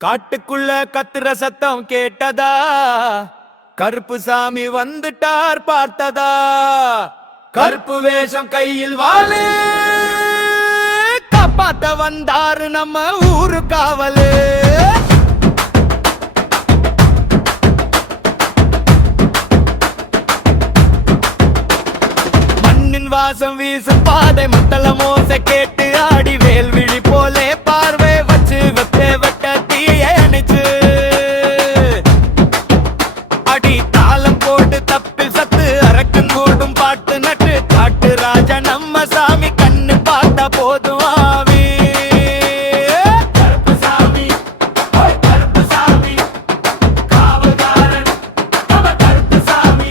காட்டுக்குள்ள கத்துற சத்தம் கேட்டதா, கருப்பு சாமி வந்துட்டார் பார்த்ததா. கருப்பு வேஷம் கையில் வாழு, காப்பாத்த வந்தாரு நம்ம ஊரு காவலு. மண்ணின் வாசம் வீசும் பாதை மத்தள மோச கேட்டு ஆடி வேல்விழி போலே பார்வை வச்சு வெட்ட தீய அணைச்சு அடி தாளம் போட்டு தப்பில் சத்து அரக்கன் கூடும் பாட்டு நட்டு காட்டு ராஜா நம்ம சாமி கண்ணு பார்த்தா போதும் ஆவி. கருப்பு சாமி, கருப்பு சாமி, காவல்காரன் நம்ம கருப்பு சாமி.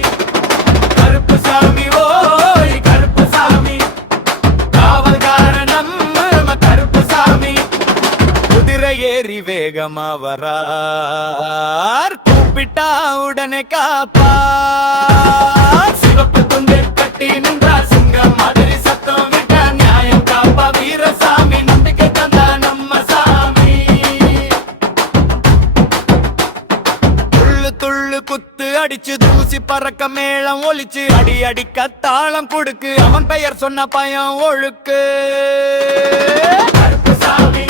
கருப்பு சாமி, ஓய் கருப்பு சாமி, காவல்காரன் நம்ம கருப்பு சாமி. குதிரை ஏறி வேகமா வரார், கூப்பிட்டா உடனே காப்பார். சிவப்பு துண்டு கட்டி நின்றார் சிங்கம் மாதிரி சத்தம் விட்டா நியாயம் காப்பா. வீரசாமி நம்பிக்கை தந்தா நம்ம சாமி. துள்ளு துள்ளு குத்து அடிச்சு தூசி பறக்க மேளம் ஒலிச்சு அடி அடிக்க தாளம் கொடுக்கு அவன் பெயர் சொன்ன பயம் ஒழுக்கு. கருப்பு சாமி,